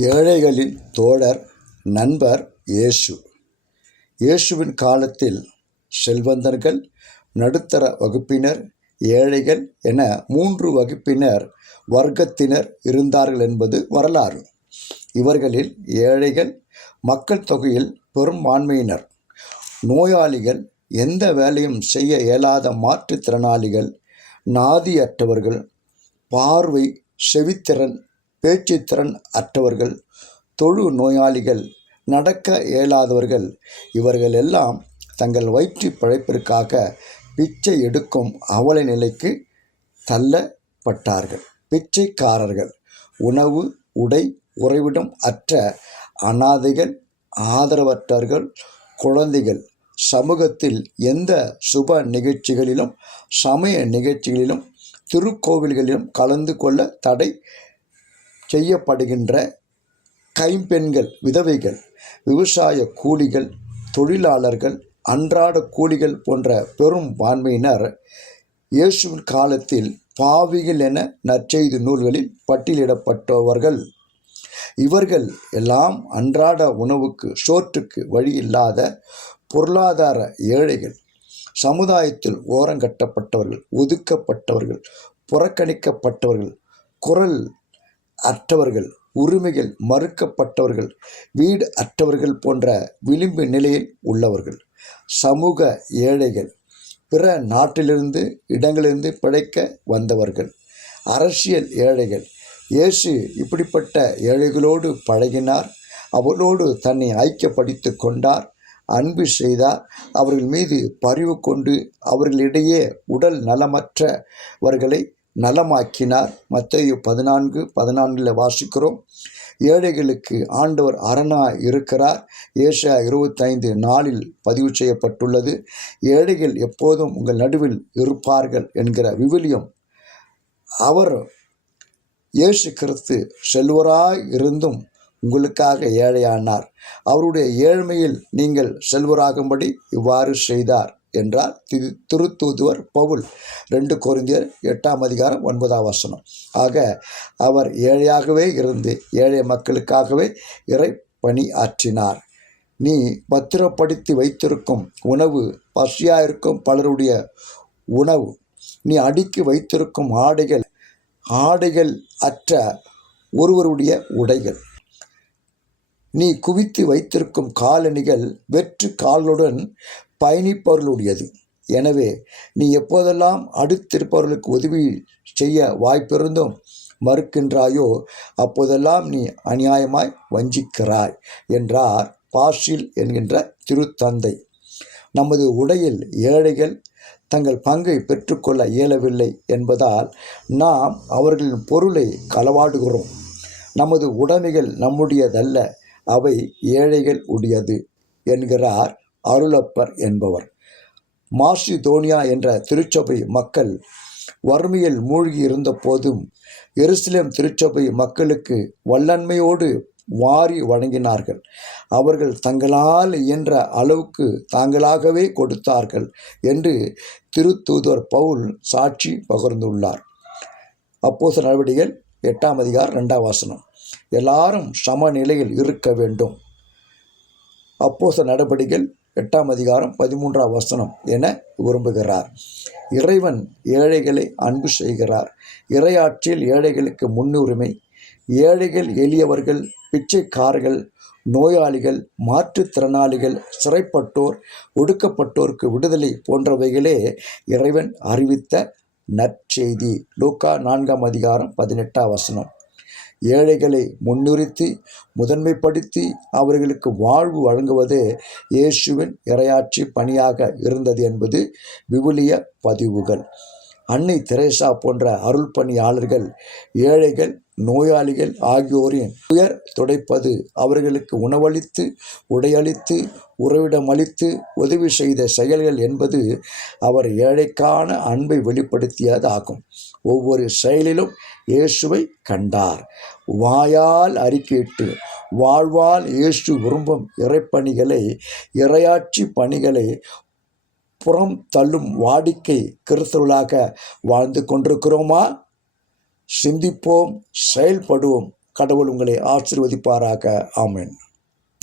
ஏழைகளின் தோழர் நண்பர் இயேசு. இயேசுவின் காலத்தில் செல்வந்தர்கள், நடுத்தர வகுப்பினர், ஏழைகள் என 3 வகுப்பினர் வர்க்கத்தினர் இருந்தார்கள் என்பது வரலாறு. இவர்களில் ஏழைகள் மக்கள் தொகையில் பெரும்பான்மையினர். நோயாளிகள், எந்த வேலையும் செய்ய இயலாத மாற்றுத்திறனாளிகள், நாதியற்றவர்கள், பார்வை செவித்திறன் பேச்சுத்திறன் அற்றவர்கள், தொழு நோயாளிகள், நடக்க இயலாதவர்கள், இவர்கள் எல்லாம் தங்கள் வயிற்று பிழைப்பிற்காக பிச்சை எடுக்கும் அவல நிலைக்கு தள்ளப்பட்டார்கள். பிச்சைக்காரர்கள், உணவு, உடை, உறைவிடம் அற்ற அனாதைகள், ஆதரவற்றவர்கள், குழந்தைகள், சமூகத்தில் எந்த சுப நிகழ்ச்சிகளிலும் சமய நிகழ்ச்சிகளிலும் திருக்கோவில்களிலும் கலந்து கொள்ள தடை செய்யப்படுகின்ற கைம்பெண்கள், விதவைகள், விவசாய கூலிகள், தொழிலாளர்கள், அன்றாட கூலிகள் போன்ற பெரும்பான்மையினர் இயேசுவின் காலத்தில் பாவிகள் என நற்செய்தி நூல்களில் பட்டியலிடப்பட்டவர்கள். இவர்கள் எல்லாம் அன்றாட உணவுக்கு, சோற்றுக்கு வழியில்லாத பொருளாதார ஏழைகள், சமுதாயத்தில் ஓரங்கட்டப்பட்டவர்கள், ஒதுக்கப்பட்டவர்கள், புறக்கணிக்கப்பட்டவர்கள், குரல் அற்றவர்கள், உரிமைகள் மறுக்கப்பட்டவர்கள், வீடு அற்றவர்கள் போன்ற விளிம்பு நிலையில் உள்ளவர்கள், சமூக ஏழைகள், பிற நாட்டிலிருந்து இடங்களிலிருந்து பிழைக்க வந்தவர்கள், அரசியல் ஏழைகள். இயேசு இப்படிப்பட்ட ஏழைகளோடு பழகினார், அவர்களோடு தன்னை ஐக்கியப்படுத்தி கொண்டார், அன்பு செய்தார், அவர்கள் மீது பரிவு கொண்டு அவர்களிடையே உடல் நலமற்றவர்களை நலமாக்கினார். மத்தேயு 14:14 வாசிக்கிறோம். ஏழைகளுக்கு ஆண்டவர் அரணாய் இருக்கிறார். ஏசாயா 25:4 பதிவு செய்யப்பட்டுள்ளது. ஏழைகள் எப்போதும் உங்கள் நடுவில் இருப்பார்கள் என்கிற விவிலியம். அவர் இயேசு கிறிஸ்து செல்வராய் இருந்தும் உங்களுக்காக ஏழையானார். அவருடைய ஏழ்மையில் நீங்கள் செல்வராகும்படி இவ்வாறு செய்தார் என்றார் திருத்தூதுவர் பவுல். 2 கொரிந்தியர் 8:9. ஆக அவர் ஏழையாகவே இருந்து ஏழை மக்களுக்காகவே இறை பணி ஆற்றினார். நீ பத்திரப்படுத்தி வைத்திருக்கும் உணவு பசியாயிருக்கும் பலருடைய உணவு, நீ அடுக்கி வைத்திருக்கும் ஆடைகள் அற்ற ஒருவருடைய உடைகள், நீ குவித்து வைத்திருக்கும் காலணிகள் வெற்று காலுடன் பயணிப்பவர்களுடையது. எனவே நீ எப்போதெல்லாம் அடுத்திருப்பவர்களுக்கு உதவி செய்ய வாய்ப்பிருந்தும் மறுக்கின்றாயோ அப்போதெல்லாம் நீ அநியாயமாய் வஞ்சிக்கிறாய் என்றார் பாசில் என்கின்ற திருத்தந்தை. நமது உடையில் ஏழைகள் தங்கள் பங்கை பெற்றுக்கொள்ள இயலவில்லை என்பதால் நாம் அவர்களின் பொருளை களவாடுகிறோம். நமது உடைமைகள் நம்முடையதல்ல, அவை ஏழைகள் உடையது என்கிறார் அருளப்பர் என்பவர். மாசிதோனியா என்ற திருச்சபை மக்கள் வறுமையில் மூழ்கி இருந்த போதும் எருசலேம் திருச்சபை மக்களுக்கு வல்லன்மையோடு வாரி வழங்கினார்கள். அவர்கள் தங்களால் இயன்ற அளவுக்கு தாங்களாகவே கொடுத்தார்கள் என்று திருத்தூதர் பவுல் சாட்சி பகிர்ந்துள்ளார். அப்போஸ்தலர் நடவடிக்கைகள் 8:2. எல்லாரும் சமநிலையில் இருக்க வேண்டும். அப்போஸ்தலர் நடவடிக்கைகள் 8:13 என விரும்புகிறார். இறைவன் ஏழைகளை அன்பு செய்கிறார். இறையாட்சியில் ஏழைகளுக்கு முன்னுரிமை. ஏழைகள், எளியவர்கள், பிச்சைக்காரர்கள், நோயாளிகள், மாற்றுத்திறனாளிகள், சிறைப்பட்டோர், ஒடுக்கப்பட்டோருக்கு விடுதலை போன்றவைகளே இறைவன் அறிவித்த நற்செய்தி. லூக்கா 4:18. ஏழைகளை முன்னிறுத்தி முதன்மைப்படுத்தி அவர்களுக்கு வாழ்வு வழங்குவதே இயேசுவின் இறையாட்சி பணியாக இருந்தது என்பது விவிலிய பதிவுகள். அன்னை தெரேசா போன்ற அருள் பணியாளர்கள் ஏழைகள், நோயாளிகள் ஆகியோரின் துயர் துடைப்பது, அவர்களுக்கு உணவளித்து, உடையளித்து, உறைவிடமளித்து உதவி செய்த செயல்கள் என்பது அவர் ஏழைக்கான அன்பை வெளிப்படுத்தியதாகும். ஒவ்வொரு செயலிலும் இயேசுவை கண்டார். வாயால் அறிக்கையிட்டு வாழ்வால் இயேசு விரும்பும் இறைப்பணிகளை, இறையாட்சி பணிகளை புறம் தள்ளும் வாடிக்கை கிறிஸ்தவர்களாக வாழ்ந்து கொண்டிருக்கிறோமா? சிந்திப்போம், செயல்படுவோம். கடவுள் உங்களை ஆசீர்வதிப்பாராக. ஆமென்.